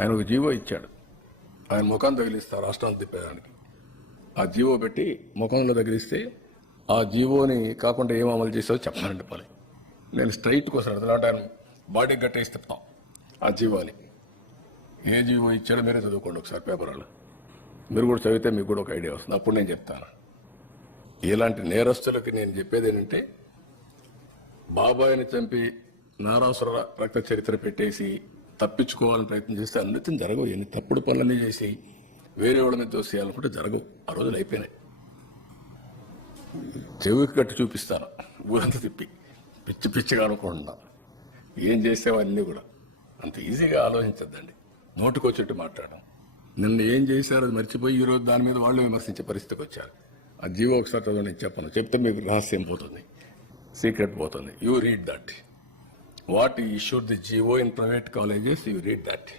ఆయన ఒక జీవో ఇచ్చాడు. ఆయన ముఖం తగిలిస్తా రాష్ట్రాన్ని తిప్పేదానికి. ఆ జీవో పెట్టి ముఖంలో తగిలిస్తే ఆ జీవోని కాకుండా ఏం అమలు చేసావో చెప్పాలండి పని. నేను స్ట్రైట్ కోసం అడుగుతాను. ఆయన బాడీకి గట్టేసి తిప్పుతాం ఆ జీవోని. ఏ జీవో ఇచ్చాడో మీరే చదువుకోండి ఒకసారి పేపర్లో. మీరు కూడా చదివితే మీకు కూడా ఒక ఐడియా వస్తుంది. అప్పుడు నేను చెప్తాను. ఇలాంటి నేరస్తులకి నేను చెప్పేది ఏంటంటే, బాబాయిని చంపి నారాసుర రక్త చరిత్ర పెట్టేసి తప్పించుకోవాలని ప్రయత్నం చేస్తే అన్నిటిని జరగవు. ఎన్ని తప్పుడు పనులన్నీ చేసి వేరే వాళ్ళ మీద దోసేయాలనుకుంటే జరగవు. ఆ రోజులు అయిపోయినాయి. చెవికి కట్టి చూపిస్తాను ఊరంతా తిప్పి, పిచ్చి పిచ్చిగా అనుకుంటున్నా. ఏం చేసేవన్నీ కూడా అంత ఈజీగా ఆలోచించద్దండి. నోటుకొచ్చేట్టు మాట్లాడడం. నిన్న ఏం చేశారో అది మర్చిపోయి ఈరోజు దాని మీద వాళ్ళు విమర్శించే పరిస్థితికి వచ్చారు. ఆ జీవో ఒకసారి చదవండి, నేను చెప్పను. చెప్తే మీకు రహస్యం పోతుంది, సీక్రెట్ పోతుంది. You read that. What issued the GO in private colleges, you read that.